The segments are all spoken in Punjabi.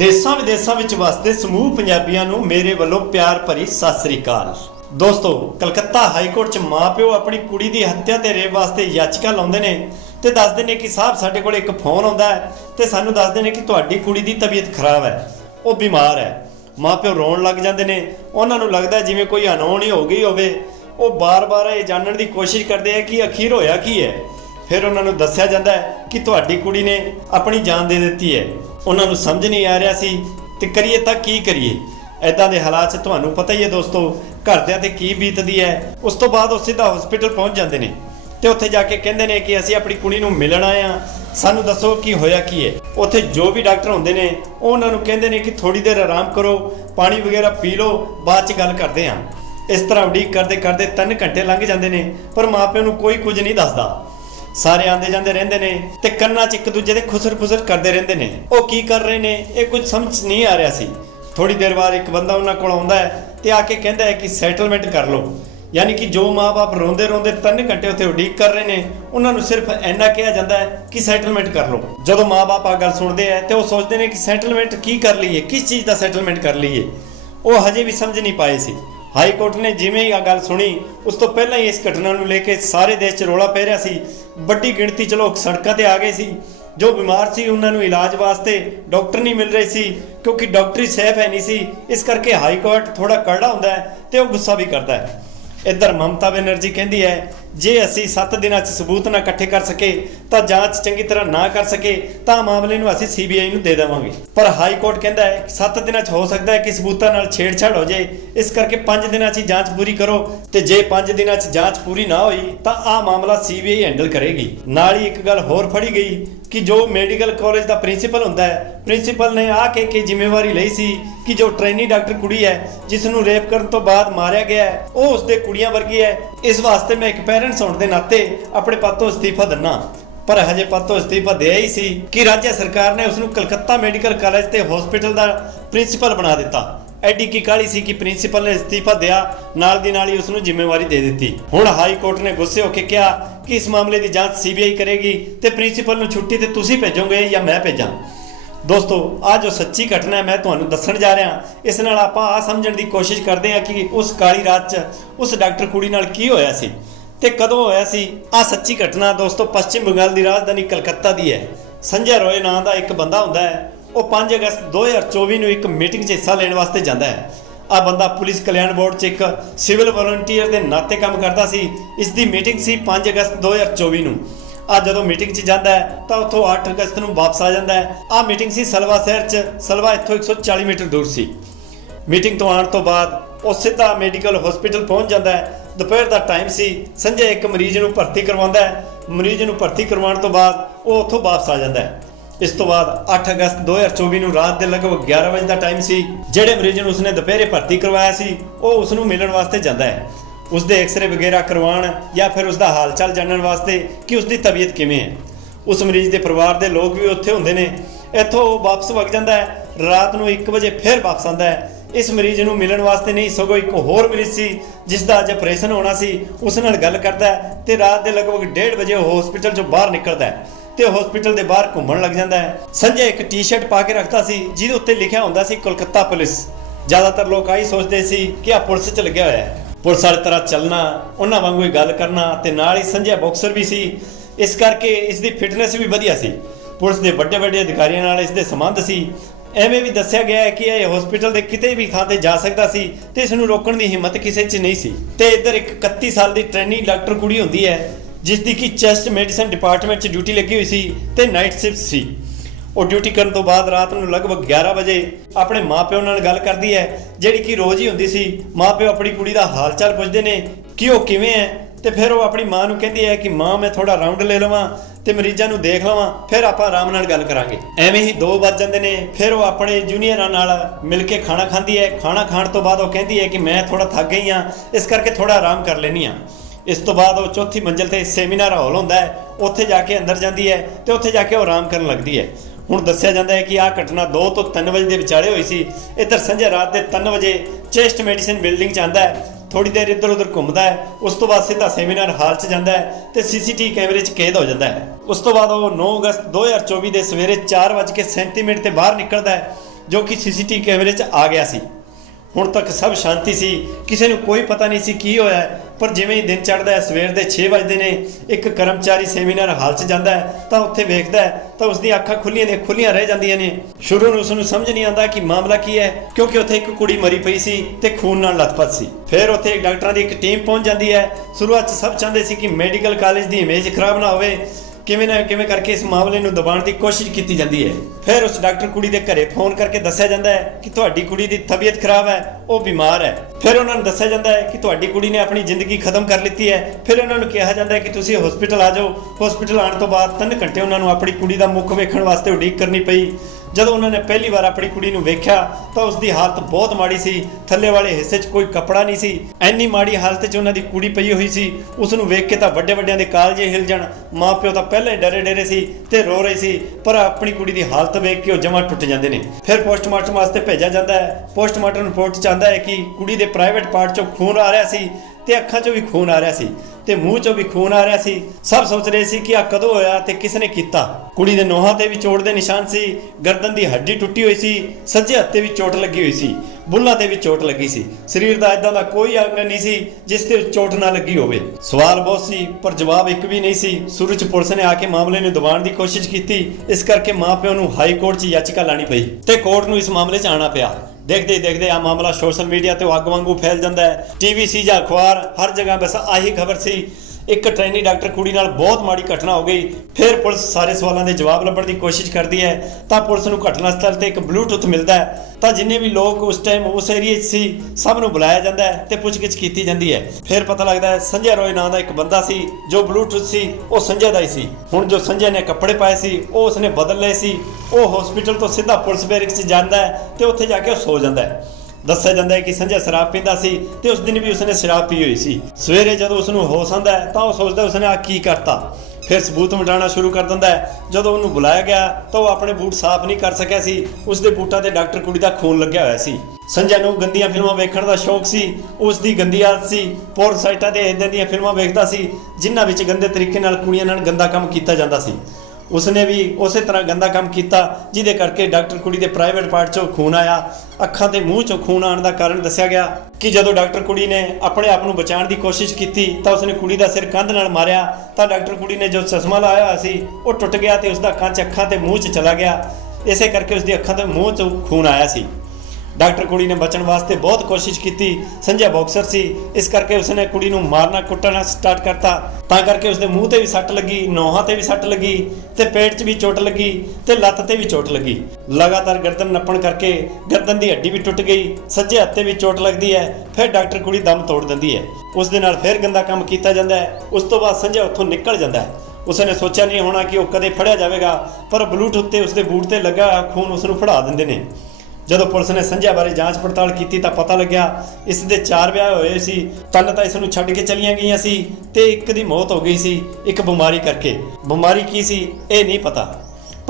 ਦੇਸ਼ਾਂ ਵਿਦੇਸ਼ਾਂ ਵਿੱਚ ਵਸਦੇ ਸਮੂਹ ਪੰਜਾਬੀਆਂ ਨੂੰ ਮੇਰੇ ਵੱਲੋਂ ਪਿਆਰ ਭਰੀ ਸਤਿ ਸ੍ਰੀ ਅਕਾਲ। ਦੋਸਤੋ, ਕਲਕੱਤਾ ਹਾਈ ਕੋਰਟ 'ਚ ਮਾਪਿਓ ਆਪਣੀ ਕੁੜੀ ਦੀ ਹੱਤਿਆ ਤੇ ਰੇਪ ਵਾਸਤੇ ਯਾਚਕਾ ਲਾਉਂਦੇ ਨੇ ਤੇ ਦੱਸਦੇ ਨੇ ਕਿ ਸਾਹਿਬ ਸਾਡੇ ਕੋਲ ਇੱਕ ਫੋਨ ਆਉਂਦਾ ਹੈ ਤੇ ਸਾਨੂੰ ਦੱਸਦੇ ਨੇ ਕਿ ਤੁਹਾਡੀ ਕੁੜੀ ਦੀ ਤਬੀਅਤ ਖਰਾਬ ਹੈ, ਉਹ ਬਿਮਾਰ ਹੈ। ਮਾਪਿਓ ਰੋਣ ਲੱਗ ਜਾਂਦੇ ਨੇ, ਉਹਨਾਂ ਨੂੰ ਲੱਗਦਾ ਜਿਵੇਂ ਕੋਈ ਅਨਹੋਣੀ ਹੋ ਗਈ ਹੋਵੇ। ਉਹ ਬਾਰ-ਬਾਰ ਇਹ ਜਾਣਨ ਦੀ ਕੋਸ਼ਿਸ਼ ਕਰਦੇ ਆ ਕਿ ਅਖੀਰ ਹੋਇਆ ਕੀ ਹੈ। ਫਿਰ ਉਹਨਾਂ ਨੂੰ ਦੱਸਿਆ ਜਾਂਦਾ ਹੈ ਕਿ ਤੁਹਾਡੀ ਕੁੜੀ ਨੇ ਆਪਣੀ ਜਾਨ ਦੇ ਦਿੱਤੀ ਹੈ। ਉਹਨਾਂ ਨੂੰ ਸਮਝ ਨਹੀਂ ਆ ਰਿਹਾ ਸੀ ਤੇ ਕਰੀਏ ਤਾਂ ਕੀ ਕਰੀਏ? ਐਦਾਂ ਦੇ ਹਾਲਾਤ 'ਚ ਤੁਹਾਨੂੰ ਪਤਾ ਹੀ ਹੈ ਦੋਸਤੋ, ਘਰਦਿਆਂ ਤੇ ਕੀ ਬੀਤਦੀ ਹੈ, ਉਸ ਤੋਂ ਬਾਅਦ ਉਹ ਸਿੱਧਾ ਹਸਪੀਟਲ ਪਹੁੰਚ ਜਾਂਦੇ ਨੇ। ਤੇ ਉੱਥੇ ਜਾ ਕੇ ਕਹਿੰਦੇ ਨੇ ਕਿ ਅਸੀਂ ਆਪਣੀ ਕੁੜੀ ਨੂੰ ਮਿਲਣ ਆਏ ਆ ਸਾਨੂੰ ਦੱਸੋ ਕੀ ਹੋਇਆ ਕੀ ਹੈ? ਉੱਥੇ ਜੋ ਵੀ ਡਾਕਟਰ ਹੁੰਦੇ ਨੇ, ਉਹ ਉਹਨਾਂ ਨੂੰ ਕਹਿੰਦੇ ਨੇ ਕਿ ਥੋੜੀ ਦੇਰ ਆਰਾਮ ਕਰੋ, ਪਾਣੀ ਵਗੈਰਾ ਪੀ ਲਓ, ਬਾਅਦ 'ਚ ਗੱਲ ਕਰਦੇ ਹਾਂ। ਇਸ ਤਰ੍ਹਾਂ ਉਡੀਕ ਕਰਦੇ ਕਰਦੇ 3 ਘੰਟੇ ਲੰਘ ਜਾਂਦੇ ਨੇ, ਪਰ ਮਾਪਿਆਂ ਨੂੰ ਕੋਈ ਕੁਝ ਨਹੀਂ ਦੱਸਦਾ। ਸਾਰੇ ਆਂਦੇ ਜਾਂਦੇ ਰਹਿੰਦੇ ਨੇ ਤੇ ਕੰਨਾਂ 'ਚ ਇੱਕ ਦੂਜੇ ਦੇ ਖੁਸਰ-ਫੁਸਰ ਕਰਦੇ ਰਹਿੰਦੇ ਨੇ। ਉਹ ਕੀ ਕਰ ਰਹੇ ਨੇ, ਇਹ ਕੁਝ ਸਮਝ ਨਹੀਂ ਆ ਰਿਹਾ ਸੀ। ਥੋੜੀ ਦੇਰ ਬਾਅਦ ਇੱਕ ਬੰਦਾ ਉਹਨਾਂ ਕੋਲ ਆਉਂਦਾ ਹੈ ਤੇ ਆ ਕੇ ਕਹਿੰਦਾ ਹੈ ਕਿ ਸੈਟਲਮੈਂਟ ਕਰ ਲਓ। ਯਾਨੀ ਕਿ ਜੋ ਮਾਪੇ ਰੋਂਦੇ ਰੋਂਦੇ 3 ਘੰਟੇ ਉੱਥੇ ਉਡੀਕ ਕਰ ਰਹੇ ਨੇ, ਉਹਨਾਂ ਨੂੰ ਸਿਰਫ ਇੰਨਾ ਕਿਹਾ ਜਾਂਦਾ ਹੈ ਕਿ ਸੈਟਲਮੈਂਟ ਕਰ ਲਓ। ਜਦੋਂ ਮਾਪੇ ਆ ਗੱਲ ਸੁਣਦੇ ਆ ਤੇ ਉਹ ਸੋਚਦੇ ਨੇ ਕਿ ਸੈਟਲਮੈਂਟ ਕੀ ਕਰ ਲਈਏ, ਕਿਸ ਚੀਜ਼ ਦਾ ਸੈਟਲਮੈਂਟ ਕਰ ਲਈਏ। ਉਹ ਹਜੇ ਵੀ ਸਮਝ ਨਹੀਂ ਪਾਏ ਸੀ। ਹਾਈ ਕੋਰਟ ਨੇ ਜਿਵੇਂ ਹੀ ਆ ਗੱਲ ਸੁਣੀ, ਉਸ ਤੋਂ ਪਹਿਲਾਂ ਹੀ ਇਸ ਘਟਨਾ ਨੂੰ ਲੈ ਕੇ ਸਾਰੇ ਦੇਸ਼ 'ਚ ਰੋਲਾ ਪੈ ਰਿਹਾ ਸੀ। ਵੱਡੀ ਗਿਣਤੀ 'ਚ ਲੋਕ ਸੜਕਾਂ ਤੇ ਆ ਗਏ ਸੀ। ਜੋ ਬਿਮਾਰ ਸੀ, ਉਹਨਾਂ ਨੂੰ ਇਲਾਜ ਵਾਸਤੇ ਡਾਕਟਰ ਨਹੀਂ ਮਿਲ ਰਹੇ ਸੀ, ਕਿਉਂਕਿ ਡਾਕਟਰੀ ਸੇਫ ਹੈ ਨਹੀਂ ਸੀ। ਇਸ ਕਰਕੇ ਹਾਈ ਕੋਰਟ ਥੋੜਾ ਕਰੜਾ ਹੁੰਦਾ ਹੈ ਤੇ ਉਹ ਗੁੱਸਾ ਵੀ ਕਰਦਾ ਹੈ। ਇੱਧਰ ਮਮਤਾ ਬੈਨਰਜੀ ਕਹਿੰਦੀ ਹੈ ਜੇ ਅਸੀਂ 7 ਦਿਨਾਂ 'ਚ ਸਬੂਤ ਨਾ ਇਕੱਠੇ ਕਰ ਸਕੇ, ਤਾਂ ਜਾਂਚ ਚੰਗੀ ਤਰ੍ਹਾਂ ਨਾ ਕਰ ਸਕੇ, ਤਾਂ ਮਾਮਲੇ ਨੂੰ ਅਸੀਂ ਸੀਬੀਆਈ ਨੂੰ ਦੇ ਦੇਵਾਂਗੇ। ਪਰ ਹਾਈ ਕੋਰਟ ਕਹਿੰਦਾ ਹੈ ਕਿ 7 ਦਿਨਾਂ 'ਚ ਹੋ ਸਕਦਾ ਹੈ ਕਿ ਸਬੂਤਾਂ ਨਾਲ ਛੇੜਛਾੜ ਹੋ ਜਾਏ। ਇਸ ਕਰਕੇ 5 ਦਿਨਾਂ 'ਚ ਹੀ ਜਾਂਚ ਪੂਰੀ ਕਰੋ ਤੇ ਜੇ 5 ਦਿਨਾਂ 'ਚ ਜਾਂਚ ਪੂਰੀ ਨਾ ਹੋਈ, ਤਾਂ ਆਹ ਮਾਮਲਾ ਸੀਬੀਆਈ ਹੈਂਡਲ ਕਰੇਗੀ। ਨਾਲ ਹੀ ਇੱਕ ਗੱਲ ਹੋਰ ਫੜੀ ਗਈ ਕਿ ਜੋ ਮੈਡੀਕਲ ਕਾਲਜ ਦਾ ਪ੍ਰਿੰਸੀਪਲ ਹੁੰਦਾ ਹੈ, ਪ੍ਰਿੰਸੀਪਲ ਨੇ ਆ ਕੇ ਕੇ ਜ਼ਿੰਮੇਵਾਰੀ ਲਈ ਸੀ ਕਿ ਜੋ ਟ੍ਰੇਨੀ ਡਾਕਟਰ ਕੁੜੀ ਹੈ ਜਿਸ ਨੂੰ ਰੇਪ ਕਰਨ ਤੋਂ ਬਾਅਦ ਮਾਰਿਆ ਗਿਆ ਹੈ, ਉਹ ਉਸਦੇ ਕੁੜੀਆਂ ਵਰਗੀ ਹੈ। ਇਸ ਵਾਸਤੇ ਮੈਂ ਇੱਕ ਪੈਰੈਂਟਸ ਹੋਣ ਦੇ ਨਾਤੇ ਆਪਣੇ ਪਦ ਤੋਂ ਅਸਤੀਫਾ ਦਿੰਨਾ। ਪਰ ਹਜੇ ਪਦ ਤੋਂ ਅਸਤੀਫਾ ਦਿਆ ਹੀ ਸੀ ਕਿ ਰਾਜ ਸਰਕਾਰ ਨੇ ਉਸ ਨੂੰ ਕਲਕੱਤਾ ਮੈਡੀਕਲ ਕਾਲਜ ਤੇ ਹਸਪੀਟਲ ਦਾ ਪ੍ਰਿੰਸੀਪਲ ਬਣਾ ਦਿੱਤਾ। ਐਡੀ ਕੀ ਕਾਲੀ ਸੀ ਕਿ ਪ੍ਰਿੰਸੀਪਲ ਨੇ ਅਸਤੀਫਾ ਦਿਆ, ਨਾਲ ਦੀ ਨਾਲ ਹੀ ਉਸ ਨੂੰ ਜ਼ਿੰਮੇਵਾਰੀ ਦੇ ਦਿੱਤੀ। ਹੁਣ ਹਾਈ ਕੋਰਟ ਨੇ ਗੁੱਸੇ ਹੋ ਕੇ ਕਿਹਾ ਕਿ ਇਸ ਮਾਮਲੇ ਦੀ ਜਾਂਚ ਸੀਬੀਆਈ ਕਰੇਗੀ ਤੇ ਪ੍ਰਿੰਸੀਪਲ ਨੂੰ ਛੁੱਟੀ ਤੇ ਤੁਸੀਂ ਭੇਜੋਗੇ ਜਾਂ ਮੈਂ ਭੇਜਾਂ? ਦੋਸਤੋ ਆ ਜੋ ਸੱਚੀ ਘਟਨਾ ਹੈ, ਮੈਂ ਤੁਹਾਨੂੰ ਦੱਸਣ ਜਾ ਰਿਹਾ ਇਸ ਨਾਲ ਆਪਾਂ ਆ ਸਮਝਣ ਦੀ ਕੋਸ਼ਿਸ਼ ਕਰਦੇ ਹਾਂ ਕਿ ਉਸ ਕਾਲੀ ਰਾਤ 'ਚ ਉਸ ਡਾਕਟਰ ਕੁੜੀ ਨਾਲ ਕੀ ਹੋਇਆ ਸੀ ਤੇ ਕਦੋਂ ਹੋਇਆ ਸੀ? ਆ ਸੱਚੀ ਘਟਨਾ ਦੋਸਤੋ, ਪੱਛਮ ਬੰਗਾਲ ਦੀ ਰਾਜਧਾਨੀ ਕਲਕੱਤਾ ਦੀ ਹੈ। ਸੰਜੇ ਰੋਏ ਨਾਂ ਦਾ ਇੱਕ ਬੰਦਾ ਹੁੰਦਾ ਹੈ। ਉਹ 5 ਅਗਸਤ 2024 ਨੂੰ ਇੱਕ ਮੀਟਿੰਗ 'ਚ ਹਿੱਸਾ ਲੈਣ ਵਾਸਤੇ ਜਾਂਦਾ ਹੈ। ਆ ਬੰਦਾ ਪੁਲਿਸ ਕਲਿਆਣ ਬੋਰਡ 'ਚ ਇੱਕ ਸਿਵਲ ਵਲੰਟੀਅਰ ਦੇ ਨਾਤੇ ਕੰਮ ਕਰਦਾ ਸੀ। ਇਸ ਦੀ ਮੀਟਿੰਗ ਸੀ 5 ਅਗਸਤ 2024 ਨੂੰ। ਆ ਜਦੋਂ ਮੀਟਿੰਗ 'ਚ ਜਾਂਦਾ ਹੈ, ਤਾਂ ਉੱਥੋਂ 8 ਅਗਸਤ ਨੂੰ ਵਾਪਸ ਆ ਜਾਂਦਾ ਹੈ। ਆ ਮੀਟਿੰਗ ਸੀ ਸਲਵਾ ਸ਼ਹਿਰ 'ਚ, ਸਲਵਾ ਇੱਥੋਂ 140 ਮੀਟਰ ਦੂਰ ਸੀ। ਮੀਟਿੰਗ ਤੋਂ ਆਉਣ ਤੋਂ ਬਾਅਦ ਉਹ ਸਿੱਧਾ ਮੈਡੀਕਲ ਹਸਪੀਟਲ ਪਹੁੰਚ ਜਾਂਦਾ ਹੈ। ਦੁਪਹਿਰ ਦਾ ਟਾਈਮ ਸੀ, ਸੰਜੇ ਇੱਕ ਮਰੀਜ਼ ਨੂੰ ਭਰਤੀ ਕਰਵਾਉਂਦਾ ਹੈ। ਮਰੀਜ਼ ਨੂੰ ਭਰਤੀ ਕਰਵਾਉਣ ਤੋਂ ਬਾਅਦ ਉਹ ਉੱਥੋਂ ਵਾਪਸ ਆ ਜਾਂਦਾ ਹੈ। ਇਸ ਤੋਂ ਬਾਅਦ 8 ਅਗਸਤ 2024 ਨੂੰ ਰਾਤ ਦੇ ਲਗਭਗ 11 ਵਜੇ ਦਾ ਟਾਈਮ ਸੀ, ਜਿਹੜੇ ਮਰੀਜ਼ ਨੂੰ ਉਸਨੇ ਦੁਪਹਿਰੇ ਭਰਤੀ ਕਰਵਾਇਆ ਸੀ, ਉਹ ਉਸ ਨੂੰ ਮਿਲਣ ਵਾਸਤੇ ਜਾਂਦਾ ਹੈ। ਉਸ ਦੇ ਐਕਸ-ਰੇ ਵਗੈਰਾ ਕਰਵਾਉਣ ਜਾਂ ਫਿਰ ਉਸ ਦਾ ਹਾਲ ਚਾਲ ਜਾਣਨ ਵਾਸਤੇ ਕਿ ਉਸ ਦੀ ਤਬੀਅਤ ਕਿਵੇਂ ਹੈ। ਉਸ ਮਰੀਜ਼ ਦੇ ਪਰਿਵਾਰ ਦੇ ਲੋਕ ਵੀ ਉੱਥੇ ਹੁੰਦੇ ਨੇ। ਇੱਥੋਂ ਉਹ ਵਾਪਸ ਵਗ ਜਾਂਦਾ ਹੈ। ਰਾਤ ਨੂੰ 1 ਵਜੇ ਫਿਰ ਵਾਪਸ ਆਉਂਦਾ ਹੈ। ਇਸ ਮਰੀਜ਼ ਨੂੰ ਮਿਲਣ ਵਾਸਤੇ ਨਹੀਂ, ਸਗੋਂ ਇੱਕ ਹੋਰ ਮਰੀਜ਼ ਸੀ ਜਿਸ ਦਾ ਅੱਜ ਆਪਰੇਸ਼ਨ ਹੋਣਾ ਸੀ। ਉਸ ਨਾਲ ਗੱਲ ਕਰਦਾ ਹੈ ਤੇ ਰਾਤ ਦੇ ਲਗਭਗ 1:30 ਵਜੇ ਉਹ ਹਸਪੀਟਲ ਚੋਂ ਬਾਹਰ ਨਿਕਲਦਾ ਹੈ। ਤੇ ਹਸਪੀਟਲ ਦੇ ਬਾਹਰ ਘੁੰਮਣ ਲੱਗ ਜਾਂਦਾ ਹੈ। ਸੰਜੇ ਇੱਕ ਟੀ-ਸ਼ਰਟ ਪਾ ਕੇ ਰੱਖਦਾ ਸੀ, ਜਿਹਦੇ ਉੱਤੇ ਲਿਖਿਆ ਹੁੰਦਾ ਸੀ, ਕੋਲਕਾਤਾ ਪੁਲਿਸ। ਜ਼ਿਆਦਾਤਰ ਲੋਕ ਆਹੀ ਸੋਚਦੇ ਸੀ ਕਿ ਆ ਪੁਲਿਸ 'ਚ ਲੱਗਿਆ ਹੋਇਆ ਹੈ। ਪੁਲਿਸ ਵਾਲੀ ਤਰ੍ਹਾਂ ਚੱਲਣਾ, ਉਹਨਾਂ ਵਾਂਗੂ ਹੀ ਗੱਲ ਕਰਨਾ ਤੇ ਨਾਲ ਹੀ ਸੰਜੇ ਬਾਕਸਰ ਵੀ ਸੀ। ਇਸ ਕਰਕੇ ਇਸ ਦੀ ਫਿਟਨੈਸ ਵੀ ਵਧੀਆ ਸੀ। ਪੁਲਿਸ ਦੇ ਵੱਡੇ ਵੱਡੇ ਅਧਿਕਾਰੀਆਂ ਨਾਲ ਇਸ ਦੇ ਸੰਬੰਧ ਸੀ। ਐਵੇਂ ਵੀ ਦੱਸਿਆ ਗਿਆ ਹੈ ਕਿ ਇਹ ਹਸਪੀਟਲ ਦੇ ਕਿਤੇ ਵੀ ਥਾਂ ਤੇ ਜਾ ਸਕਦਾ ਸੀ ਤੇ ਇਸ ਨੂੰ ਰੋਕਣ ਦੀ ਹਿੰਮਤ ਕਿਸੇ 'ਚ ਨਹੀਂ ਸੀ। ਤੇ ਇੱਧਰ ਇੱਕ 31 ਸਾਲ ਦੀ ਟ੍ਰੇਨੀ ਡਾਕਟਰ ਕੁੜੀ ਹੁੰਦੀ ਹੈ ਜਿਸ ਦੀ ਕਿ ਚੈਸਟ ਮੈਡੀਸਨ ਡਿਪਾਰਟਮੈਂਟ 'ਚ ਡਿਊਟੀ ਲੱਗੀ ਹੋਈ ਸੀ ਤੇ ਨਾਈਟ ਸ਼ਿਫਟ ਸੀ। ਉਹ ਡਿਊਟੀ ਕਰਨ ਤੋਂ ਬਾਅਦ ਰਾਤ ਨੂੰ ਲਗਭਗ 11 ਵਜੇ ਆਪਣੇ ਮਾਪਿਓ ਨਾਲ ਗੱਲ ਕਰਦੀ ਹੈ, ਜਿਹੜੀ ਕਿ ਰੋਜ਼ ਹੀ ਹੁੰਦੀ ਸੀ। ਮਾਪਿਓ ਆਪਣੀ ਕੁੜੀ ਦਾ ਹਾਲ ਚਾਲ ਪੁੱਛਦੇ ਨੇ ਕਿ ਉਹ ਕਿਵੇਂ ਹੈ, ਤੇ ਫਿਰ ਉਹ ਆਪਣੀ ਮਾਂ ਨੂੰ ਕਹਿੰਦੀ ਹੈ ਕਿ, ਮਾਂ, ਮੈਂ ਥੋੜਾ ਰਾਉਂਡ ਲੈ ਲਵਾਂ ਤੇ ਮਰੀਜ਼ਾਂ ਨੂੰ ਦੇਖ ਲਵਾਂ, ਫਿਰ ਆਪਾਂ ਆਰਾਮ ਨਾਲ ਗੱਲ ਕਰਾਂਗੇ। ਐਵੇਂ ਹੀ 2 ਵੱਜ ਜਾਂਦੇ ਨੇ, ਫਿਰ ਉਹ ਆਪਣੇ ਜੂਨੀਅਰਾਂ ਨਾਲ ਮਿਲ ਕੇ ਖਾਣਾ ਖਾਂਦੀ ਹੈ। ਖਾਣਾ ਖਾਣ ਤੋਂ ਬਾਅਦ ਉਹ ਕਹਿੰਦੀ ਹੈ ਕਿ, ਮੈਂ ਥੋੜਾ ਥੱਕ ਗਈ ਹਾਂ, ਇਸ ਕਰਕੇ ਥੋੜਾ ਆਰਾਮ ਕਰ ਲੈਣੀ ਆ ਇਸ ਤੋਂ ਬਾਅਦ ਉਹ ਚੌਥੀ ਮੰਜ਼ਲ ਤੇ ਸੈਮੀਨਾਰ ਹਾਲ ਹੁੰਦਾ ਹੈ, ਉੱਥੇ ਜਾ ਕੇ ਅੰਦਰ ਜਾਂਦੀ ਹੈ ਤੇ ਉੱਥੇ ਜਾ ਕੇ ਉਹ ਆਰਾਮ ਕਰਨ ਲੱਗਦੀ ਹੈ। ਹੁਣ ਦੱਸਿਆ ਜਾਂਦਾ ਹੈ ਕਿ ਆਹ ਘਟਨਾ 2 ਤੋਂ 3 ਵਜੇ ਦੇ ਵਿਚਾਲੇ ਹੋਈ ਸੀ। ਇੱਧਰ ਸੰਜੇ ਰਾਤ ਦੇ 3 ਵਜੇ ਚੈਸਟ ਮੈਡੀਸਨ ਬਿਲਡਿੰਗ 'ਚ ਆਂਦਾ ਹੈ ਥੋੜੀ ਦੇਰ ਇੱਧਰ ਉੱਧਰ ਘੁੰਮਦਾ ਹੈ, ਉਸ ਤੋਂ ਬਾਅਦ ਸਿੱਧਾ ਸੈਮੀਨਾਰ ਹਾਲ 'ਚ ਜਾਂਦਾ ਹੈ ਤੇ ਸੀਸੀਟੀਵੀ ਕੈਮਰੇ 'ਚ ਕੈਦ ਹੋ ਜਾਂਦਾ ਹੈ। ਉਸ ਤੋਂ ਬਾਅਦ ਉਹ 9 ਅਗਸਤ 2024 ਦੇ ਸਵੇਰੇ 4:37 ਮਿੰਟ ਤੇ ਬਾਹਰ ਨਿਕਲਦਾ ਹੈ, ਜੋ ਕਿ ਸੀਸੀਟੀਵੀ ਕੈਮਰੇ 'ਚ ਆ ਗਿਆ ਸੀ। ਹੁਣ ਤੱਕ ਸਭ ਸ਼ਾਂਤੀ ਸੀ, ਕਿਸੇ ਨੂੰ ਕੋਈ ਪਤਾ ਨਹੀਂ ਸੀ ਕੀ ਹੋਇਆ ਪਰ ਜਿਵੇਂ ਹੀ ਦਿਨ ਚੜ੍ਹਦਾ ਹੈ, ਸਵੇਰ ਦੇ 6 ਵਜੇ ਨੇ, ਇੱਕ ਕਰਮਚਾਰੀ ਸੈਮੀਨਾਰ ਹਾਲ 'ਚ ਜਾਂਦਾ ਹੈ, ਤਾਂ ਉੱਥੇ ਵੇਖਦਾ ਹੈ, ਤਾਂ ਉਸ ਦੀਆਂ ਅੱਖਾਂ ਖੁੱਲੀਆਂ ਦੀਆਂ ਖੁੱਲੀਆਂ ਰਹਿ ਜਾਂਦੀਆਂ ਨੇ। ਸ਼ੁਰੂ ਨੂੰ ਉਸ ਨੂੰ ਸਮਝ ਨਹੀਂ ਆਉਂਦਾ ਕਿ ਮਾਮਲਾ ਕੀ ਹੈ, ਕਿਉਂਕਿ ਉੱਥੇ ਇੱਕ ਕੁੜੀ ਮਰੀ ਪਈ ਸੀ ਤੇ ਖੂਨ ਨਾਲ ਲਥਪਥ ਸੀ। ਫਿਰ ਉੱਥੇ ਡਾਕਟਰਾਂ ਦੀ ਇੱਕ ਟੀਮ ਪਹੁੰਚ ਜਾਂਦੀ ਹੈ। ਸ਼ੁਰੂਆਤ 'ਚ ਸਭ ਚਾਹੁੰਦੇ ਸੀ ਕਿ ਮੈਡੀਕਲ ਕਾਲਜ ਦੀ ਇਮੇਜ ਖਰਾਬ ਨਾ ਹੋਵੇ। ਕਿਵੇਂ ਨਾ ਕਿਵੇਂ ਕਰਕੇ ਇਸ ਮਾਮਲੇ ਨੂੰ ਦਬਾਉਣ ਦੀ ਕੋਸ਼ਿਸ਼ ਕੀਤੀ ਜਾਂਦੀ ਹੈ। ਫਿਰ ਉਸ ਡਾਕਟਰ ਕੁੜੀ ਦੇ ਘਰੇ ਫੋਨ ਕਰਕੇ ਦੱਸਿਆ ਜਾਂਦਾ ਹੈ ਕਿ ਤੁਹਾਡੀ ਕੁੜੀ ਦੀ ਤਬੀਅਤ ਖਰਾਬ ਹੈ, ਉਹ ਬਿਮਾਰ ਹੈ। ਫਿਰ ਉਹਨਾਂ ਨੂੰ ਦੱਸਿਆ ਜਾਂਦਾ ਹੈ ਕਿ ਤੁਹਾਡੀ ਕੁੜੀ ਨੇ ਆਪਣੀ ਜ਼ਿੰਦਗੀ ਖਤਮ ਕਰ ਲਿੱਤੀ ਹੈ। ਫਿਰ ਉਹਨਾਂ ਨੂੰ ਕਿਹਾ ਜਾਂਦਾ ਹੈ ਕਿ ਤੁਸੀਂ ਹਸਪੀਟਲ ਆ ਜਾਓ। ਹਸਪੀਟਲ ਆਉਣ ਤੋਂ ਬਾਅਦ 3 ਘੰਟੇ ਉਹਨਾਂ ਨੂੰ ਆਪਣੀ ਕੁੜੀ ਦਾ ਮੁੱਖ ਵੇਖਣ ਵਾਸਤੇ ਉਡੀਕ ਕਰਨੀ ਪਈ। ਜਦੋਂ ਉਹਨਾਂ ਨੇ ਪਹਿਲੀ ਵਾਰ ਆਪਣੀ ਕੁੜੀ ਨੂੰ ਵੇਖਿਆ ਤਾਂ ਉਸ ਦੀ ਹਾਲਤ ਬਹੁਤ ਮਾੜੀ ਸੀ। ਥੱਲੇ ਵਾਲੇ ਹਿੱਸੇ 'ਚ ਕੋਈ ਕੱਪੜਾ ਨਹੀਂ ਸੀ। ਐਨੀ ਮਾੜੀ ਹਾਲਤ 'ਚ ਉਹਨਾਂ ਦੀ ਕੁੜੀ ਪਈ ਹੋਈ ਸੀ। ਉਸ ਨੂੰ ਵੇਖ ਕੇ ਤਾਂ ਵੱਡੇ ਵੱਡਿਆਂ ਦੇ ਕਾਲਜੇ ਹਿਲ ਜਾਣ ਮਾਪਿਓ ਤਾਂ ਪਹਿਲਾਂ ਹੀ ਡਰੇ ਡਰੇ ਸੀ ਤੇ ਰੋ ਰਹੇ ਸੀ, ਪਰ ਆਪਣੀ ਕੁੜੀ ਦੀ ਹਾਲਤ ਵੇਖ ਕੇ ਉਹ ਜਮਾਂ ਟੁੱਟ ਜਾਂਦੇ ਨੇ। ਫਿਰ ਪੋਸਟਮਾਰਟਮ ਵਾਸਤੇ ਭੇਜਿਆ ਜਾਂਦਾ ਹੈ। ਪੋਸਟਮਾਰਟਮ ਰਿਪੋਰਟ 'ਚ ਆਉਂਦਾ ਹੈ ਕਿ ਕੁੜੀ ਦੇ ਪ੍ਰਾਈਵੇਟ ਪਾਰਟ 'ਚੋਂ ਖੂਨ ਆ ਰਿਹਾ ਸੀ। ਤੇ ਅੱਖਾਂ 'ਚੋਂ ਵੀ ਖੂਨ ਆ ਰਿਹਾ ਸੀ ਤੇ ਮੂੰਹ 'ਚੋਂ ਵੀ ਖੂਨ ਆ ਰਿਹਾ ਸੀ। ਸਭ ਸੋਚ ਰਹੇ ਸੀ ਕਿ ਆ ਕਦੋਂ ਹੋਇਆ ਤੇ ਕਿਸ ਨੇ ਕੀਤਾ। ਕੁੜੀ ਦੇ ਨੋਹਾਂ ਤੇ ਵੀ ਚੋਟ ਦੇ ਨਿਸ਼ਾਨ ਸੀ, ਗਰਦਨ ਦੀ ਹੱਡੀ ਟੁੱਟੀ ਹੋਈ ਸੀ, ਸੱਜੇ ਹੱਥ ਤੇ ਵੀ ਚੋਟ ਲੱਗੀ ਹੋਈ ਸੀ, ਬੁੱਲਾਂ ਤੇ ਵੀ ਚੋਟ ਲੱਗੀ ਸੀ। ਸਰੀਰ ਦਾ ਇਦਾਂ ਦਾ ਕੋਈ ਅੰਗ ਨਹੀਂ ਸੀ ਜਿਸ ਤੇ ਚੋਟ ਨਾ ਲੱਗੀ ਹੋਵੇ। ਸਵਾਲ ਬਹੁਤ ਸੀ, ਪਰ ਜਵਾਬ ਇੱਕ ਵੀ ਨਹੀਂ ਸੀ। ਸ਼ੁਰੂ 'ਚ ਪੁਲਿਸ ਨੇ ਆ ਕੇ ਮਾਮਲੇ ਨੂੰ ਦਬਾਉਣ ਦੀ ਕੋਸ਼ਿਸ਼ ਕੀਤੀ। ਇਸ ਕਰਕੇ ਮਾਪਿਆਂ ਨੂੰ ਹਾਈ ਕੋਰਟ 'ਚ ਯਾਚਿਕਾ ਲਾਣੀ ਪਈ ਤੇ ਕੋਰਟ ਨੂੰ ਇਸ ਮਾਮਲੇ 'ਚ ਆਣਾ ਪਿਆ। ਦੇਖਦੇ ਹੀ ਦੇਖਦੇ ਆ ਮਾਮਲਾ ਸੋਸ਼ਲ ਮੀਡੀਆ ਤੇ ਅੱਗ ਵਾਂਗੂ ਫੈਲ ਜਾਂਦਾ ਹੈ। ਟੀਵੀ ਸੀ ਜਾਂ ਅਖਬਾਰ ਹਰ ਜਗ੍ਹਾ ਬਸ ਆਹੀ ਖਬਰ ਸੀ। ਇੱਕ ਟ੍ਰੇਨੀ ਡਾਕਟਰ ਕੁੜੀ ਨਾਲ ਬਹੁਤ ਮਾੜੀ ਘਟਨਾ ਹੋ ਗਈ, ਫਿਰ ਪੁਲਿਸ ਸਾਰੇ ਸਵਾਲਾਂ ਦੇ ਜਵਾਬ ਲੱਭਣ ਦੀ ਕੋਸ਼ਿਸ਼ ਕਰਦੀ ਹੈ, ਤਾਂ ਪੁਲਿਸ ਨੂੰ ਘਟਨਾ ਸਥਲ ਤੇ ਇੱਕ ਬਲੂਟੁੱਥ ਮਿਲਦਾ ਹੈ, ਤਾਂ ਜਿੰਨੇ ਵੀ ਲੋਕ ਉਸ ਟਾਈਮ ਉਸ ਏਰੀਏ 'ਚ ਸੀ, ਸਭ ਨੂੰ ਬੁਲਾਇਆ ਜਾਂਦਾ ਹੈ ਤੇ ਪੁੱਛਗਿੱਛ ਕੀਤੀ ਜਾਂਦੀ ਹੈ। ਫਿਰ ਪਤਾ ਲੱਗਦਾ ਹੈ ਸੰਜੇ ਰੋਏ ਨਾਂ ਦਾ ਇੱਕ ਬੰਦਾ ਸੀ, ਜੋ ਬਲੂਟੁੱਥ ਸੀ, ਉਹ ਸੰਜੇ ਦਾ ਹੀ ਸੀ। ਹੁਣ ਜੋ ਸੰਜੇ ਨੇ ਕੱਪੜੇ ਪਾਏ ਸੀ, ਉਹ ਉਸਨੇ ਬਦਲ ਲਏ ਸੀ, ਉਹ ਹਸਪੀਟਲ ਤੋਂ ਸਿੱਧਾ ਪੁਲਿਸ ਬੈਰਿਕ 'ਚ ਜਾਂਦਾ ਹੈ ਤੇ ਉੱਥੇ ਜਾ ਕੇ ਉਹ ਸੌ ਜਾਂਦਾ ਹੈ। ਦੱਸਿਆ ਜਾਂਦਾ ਹੈ ਕਿ ਸੰਜੇ ਸ਼ਰਾਬ ਪੀਂਦਾ ਸੀ ਤੇ ਉਸ ਦਿਨ ਵੀ ਉਸਨੇ ਸ਼ਰਾਬ ਪੀ ਹੋਈ ਸੀ। ਸਵੇਰੇ ਜਦੋਂ ਉਸ ਨੂੰ ਹੋਸ਼ ਆਉਂਦਾ ਹੈ ਤਾਂ ਉਹ ਸੋਚਦਾ ਉਸਨੇ ਆ ਕੀ ਕਰਤਾ। ਫਿਰ ਸਬੂਤ ਮਿਟਾਉਣਾ ਸ਼ੁਰੂ ਕਰ ਦਿੰਦਾ ਹੈ। ਜਦੋਂ ਉਹਨੂੰ ਬੁਲਾਇਆ ਗਿਆ ਤਾਂ ਉਹ ਆਪਣੇ ਬੂਟ ਸਾਫ਼ ਨਹੀਂ ਕਰ ਸਕਿਆ ਸੀ। ਉਸ ਦੇ ਬੂਟਾਂ ਤੇ ਡਾਕਟਰ ਕੁੜੀ ਦਾ ਖੂਨ ਲੱਗਿਆ ਹੋਇਆ ਸੀ। ਸੰਜੇ ਨੂੰ ਗੰਦੀਆਂ ਫਿਲਮਾਂ ਵੇਖਣ ਦਾ ਸ਼ੌਕ ਸੀ। ਉਸ ਦੀ ਗੰਦੀ ਆਦਤ ਸੀ। ਪੋਰਨ ਸਾਈਟਾਂ ਤੇ ਇਦਾਂ ਦੀਆਂ ਫਿਲਮਾਂ ਵੇਖਦਾ ਸੀ, ਜਿਨ੍ਹਾਂ ਵਿੱਚ ਗੰਦੇ ਤਰੀਕੇ ਨਾਲ ਕੁੜੀਆਂ ਨਾਲ ਗੰਦਾ ਕੰਮ ਕੀਤਾ ਜਾਂਦਾ ਸੀ। ਉਸਨੇ ਵੀ ਉਸੇ ਤਰ੍ਹਾਂ ਗੰਦਾ ਕੰਮ ਕੀਤਾ, ਜਿਹਦੇ ਕਰਕੇ ਡਾਕਟਰ ਕੁੜੀ ਦੇ ਪ੍ਰਾਈਵੇਟ ਪਾਰਟ 'ਚੋਂ ਖੂਨ ਆਇਆ। ਅੱਖਾਂ ਤੇ ਮੂੰਹ 'ਚੋਂ ਖੂਨ ਆਉਣ ਦਾ ਕਾਰਨ ਦੱਸਿਆ ਗਿਆ ਕਿ ਜਦੋਂ ਡਾਕਟਰ ਕੁੜੀ ਨੇ ਆਪਣੇ ਆਪ ਨੂੰ ਬਚਾਉਣ ਦੀ ਕੋਸ਼ਿਸ਼ ਕੀਤੀ, ਤਾਂ ਉਸਨੇ ਕੁੜੀ ਦਾ ਸਿਰ ਕੰਧ ਨਾਲ ਮਾਰਿਆ। ਤਾਂ ਡਾਕਟਰ ਕੁੜੀ ਨੇ ਜੋ ਚਸ਼ਮਾ ਲਾਇਆ ਹੋਇਆ ਸੀ, ਉਹ ਟੁੱਟ ਗਿਆ ਤੇ ਉਸਦਾ ਕੰਚ ਅੱਖਾਂ ਤੇ ਮੂੰਹ 'ਚ ਚਲਾ ਗਿਆ। ਇਸੇ ਕਰਕੇ ਉਸਦੀ ਅੱਖਾਂ ਤੇ ਮੂੰਹ 'ਚੋਂ ਖੂਨ ਆਇਆ ਸੀ। ਡਾਕਟਰ ਕੁੜੀ ਨੇ ਬਚਣ ਵਾਸਤੇ ਬਹੁਤ ਕੋਸ਼ਿਸ਼ ਕੀਤੀ। ਸੰਜੇ ਬਾਕਸਰ ਸੀ। ਇਸ ਕਰਕੇ ਉਸਨੇ ਕੁੜੀ ਨੂੰ ਮਾਰਨਾ, ਕੁੱਟਣਾ ਸਟਾਰਟ ਕਰਤਾ। ਤਾਂ ਕਰਕੇ ਉਸਦੇ ਮੂੰਹ ਤੇ ਵੀ ਸੱਟ ਲੱਗੀ, ਨੋਹਾਂ ਤੇ ਵੀ ਸੱਟ ਲੱਗੀ ਤੇ ਪੇਟ 'ਚ ਵੀ ਚੋਟ ਲੱਗੀ ਤੇ ਲੱਤ ਤੇ ਵੀ ਚੋਟ ਲੱਗੀ। ਲਗਾਤਾਰ ਗਰਦਨ ਨੱਪਣ ਕਰਕੇ ਗਰਦਨ ਦੀ ਹੱਡੀ ਵੀ ਟੁੱਟ ਗਈ, ਸੱਜੇ ਹੱਥ ਤੇ ਵੀ ਚੋਟ ਲੱਗਦੀ ਹੈ, ਫਿਰ ਡਾਕਟਰ ਕੁੜੀ ਦਮ ਤੋੜ ਦਿੰਦੀ ਹੈ। ਉਸ ਦੇ ਨਾਲ ਫਿਰ ਗੰਦਾ ਕੰਮ ਕੀਤਾ ਜਾਂਦਾ ਹੈ। ਉਸ ਤੋਂ ਬਾਅਦ ਸੰਜੇ ਉੱਥੋਂ ਨਿਕਲ ਜਾਂਦਾ ਹੈ। ਉਸਨੇ ਸੋਚਿਆ ਨਹੀਂ ਹੋਣਾ ਕਿ ਉਹ ਕਦੇ ਫੜਿਆ ਜਾਵੇਗਾ, ਪਰ ਬਲੂਟੁੱਥ ਤੇ ਉਸਦੇ ਬੂਟ ਤੇ ਲੱਗਾ ਹੋਇਆ ਖੂਨ ਉਸ ਨੂੰ ਫੜਾ ਦਿੰਦੇ ਨੇ। ਜਦੋਂ ਪੁਲਿਸ ਨੇ ਸੰਜੇ ਬਾਰੇ ਜਾਂਚ ਪੜਤਾਲ ਕੀਤੀ ਤਾਂ ਪਤਾ ਲੱਗਿਆ ਇਸ ਦੇ ਚਾਰ ਵਿਆਹ ਹੋਏ ਸੀ। ਤਿੰਨ ਤਾਂ ਇਸ ਨੂੰ ਛੱਡ ਕੇ ਚਲੀਆਂ ਗਈਆਂ ਸੀ ਤੇ ਇੱਕ ਦੀ ਮੌਤ ਹੋ ਗਈ ਸੀ, ਇੱਕ ਬਿਮਾਰੀ ਕਰਕੇ। ਬਿਮਾਰੀ ਕੀ ਸੀ, ਇਹ ਨਹੀਂ ਪਤਾ।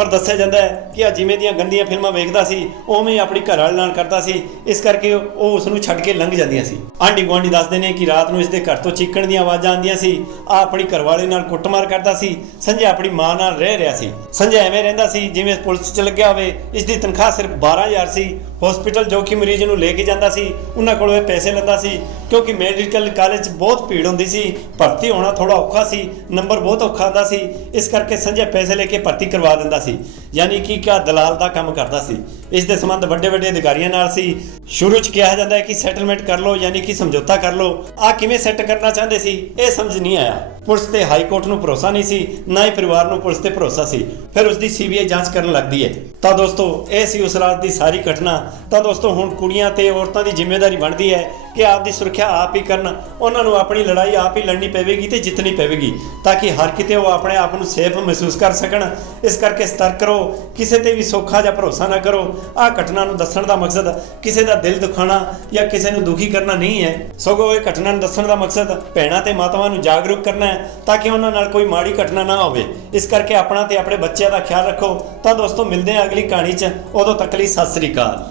ਪਰ ਦੱਸਿਆ ਜਾਂਦਾ ਹੈ ਕਿ ਆ ਜਿਵੇਂ ਦੀਆਂ ਗੰਦੀਆਂ ਫਿਲਮਾਂ ਵੇਖਦਾ ਸੀ, ਉਵੇਂ ਹੀ ਆਪਣੀ ਘਰ ਵਾਲੇ ਨਾਲ ਕਰਦਾ ਸੀ, ਇਸ ਕਰਕੇ ਉਹ ਉਸ ਨੂੰ ਛੱਡ ਕੇ ਲੰਘ ਜਾਂਦੀਆਂ ਸੀ। ਆਂਢੀ ਗੁਆਂਢੀ ਦੱਸਦੇ ਨੇ ਕਿ ਰਾਤ ਨੂੰ ਇਸ ਦੇ ਘਰ ਤੋਂ ਚੀਕਣ ਦੀਆਂ ਆਵਾਜ਼ਾਂ ਆਉਂਦੀਆਂ ਸੀ। ਆ ਆਪਣੀ ਘਰਵਾਲੇ ਨਾਲ ਕੁੱਟਮਾਰ ਕਰਦਾ ਸੀ। ਸੰਜੇ ਆਪਣੀ ਮਾਂ ਨਾਲ ਰਹਿ ਰਿਹਾ ਸੀ। ਸੰਜੇ ਐਵੇਂ ਰਹਿੰਦਾ ਸੀ ਜਿਵੇਂ ਪੁਲਿਸ 'ਚ ਲੱਗਿਆ ਹੋਵੇ। ਇਸ ਦੀ ਤਨਖਾਹ ਸਿਰਫ 12000 ਸੀ। ਹਸਪੀਟਲ ਜੋ ਕਿ ਮਰੀਜ਼ ਨੂੰ ਲੈ ਕੇ ਜਾਂਦਾ ਸੀ, ਉਹਨਾਂ ਕੋਲੋਂ ਇਹ ਪੈਸੇ ਲੈਂਦਾ ਸੀ, ਕਿਉਂਕਿ ਮੈਡੀਕਲ ਕਾਲਜ 'ਚ ਬਹੁਤ ਭੀੜ ਹੁੰਦੀ ਸੀ, ਭਰਤੀ ਹੋਣਾ ਥੋੜਾ ਔਖਾ ਸੀ, ਨੰਬਰ ਬਹੁਤ ਔਖਾ ਆਉਂਦਾ ਸੀ, ਇਸ ਕਰਕੇ ਸੰਜੇ ਪੈਸੇ ਲੈ ਕੇ ਭਰਤੀ ਕਰਵਾ ਦਿੰਦਾ ਸੀ, ਯਾਨੀ ਕਿ ਕਿਆ ਦਲਾਲ ਦਾ ਕੰਮ ਕਰਦਾ ਸੀ। ਇਸ ਦੇ ਸੰਬੰਧ ਵੱਡੇ ਵੱਡੇ ਅਧਿਕਾਰੀਆਂ ਨਾਲ ਸੀ। ਸ਼ੁਰੂ 'ਚ ਕਿਹਾ ਜਾਂਦਾ ਹੈ ਕਿ ਸੈਟਲਮੈਂਟ ਕਰ ਲਓ, ਯਾਨੀ ਕਿ ਸਮਝੌਤਾ ਕਰ ਲਓ। ਆ ਕਿਵੇਂ ਸੈੱਟ ਕਰਨਾ ਚਾਹੁੰਦੇ ਸੀ, ਇਹ ਸਮਝ ਨਹੀਂ ਆਇਆ। ਪੁਲਿਸ ਤੇ ਹਾਈ ਕੋਰਟ ਨੂੰ ਭਰੋਸਾ ਨਹੀਂ ਸੀ, ਨਾ ਹੀ ਪਰਿਵਾਰ ਨੂੰ ਪੁਲਿਸ ਤੇ ਭਰੋਸਾ ਸੀ। ਫਿਰ ਉਸ ਦੀ ਸੀਬੀਆਈ ਜਾਂਚ ਕਰਨ ਲੱਗਦੀ ਹੈ। ਤਾਂ ਦੋਸਤੋ, ਇਹ ਸੀ ਉਸ ਰਾਤ ਦੀ ਸਾਰੀ ਘਟਨਾ। ਤਾਂ ਦੋਸਤੋ ਹੁਣ ਕੁੜੀਆਂ ਤੇ ਔਰਤਾਂ ਦੀ ਜ਼ਿੰਮੇਵਾਰੀ ਬਣਦੀ ਹੈ ਕਿ ਆਪ ਦੀ ਸੁਰੱਖਿਆ ਆਪ ਹੀ ਕਰਨ, ਉਹਨਾਂ ਨੂੰ ਆਪਣੀ ਲੜਾਈ ਆਪ ਹੀ ਲੜਨੀ ਪਵੇਗੀ ਤੇ ਜਿੱਤਣੀ ਪਵੇਗੀ, ਤਾਂ ਕਿ ਹਰ ਕਿਤੇ ਉਹ ਆਪਣੇ ਆਪ ਨੂੰ ਸੇਫ ਮਹਿਸੂਸ ਕਰ ਸਕਣ। ਇਸ ਕਰਕੇ ਸਤਰਕ ਰਹੋ, ਕਿਸੇ ਤੇ ਵੀ ਸੌਖਾ ਜਾਂ ਭਰੋਸਾ ਨਾ ਕਰੋ। ਆਹ ਘਟਨਾ ਨੂੰ ਦੱਸਣ ਦਾ ਮਕਸਦ ਕਿਸੇ ਦਾ ਦਿਲ ਦੁਖਾਣਾ ਜਾਂ ਕਿਸੇ ਨੂੰ ਦੁਖੀ ਕਰਨਾ ਨਹੀਂ ਹੈ। ਸਗੋਂ ਇਹ ਘਟਨਾ ਨੂੰ ਦੱਸਣ ਦਾ ਮਕਸਦ ਭੈਣਾਂ ਤੇ ਮਾਤਾਵਾਂ ਨੂੰ ਜਾਗਰੂਕ ਕਰਨਾ ਹੈ, ਤਾਂ ਕਿ ਉਹਨਾਂ ਨਾਲ ਕੋਈ ਮਾੜੀ ਘਟਨਾ ਨਾ ਹੋਵੇ। ਇਸ ਕਰਕੇ ਆਪਣਾ ਤੇ ਆਪਣੇ ਬੱਚਿਆਂ ਦਾ ਖਿਆਲ ਰੱਖੋ। ਤਾਂ ਦੋਸਤੋ ਮਿਲਦੇ ਹਾਂ ਅਗਲੀ ਕਹਾਣੀ 'ਚ। ਉਦੋਂ ਤੱਕ ਲਈ ਸਤਿ ਸ੍ਰੀ ਅਕਾਲ।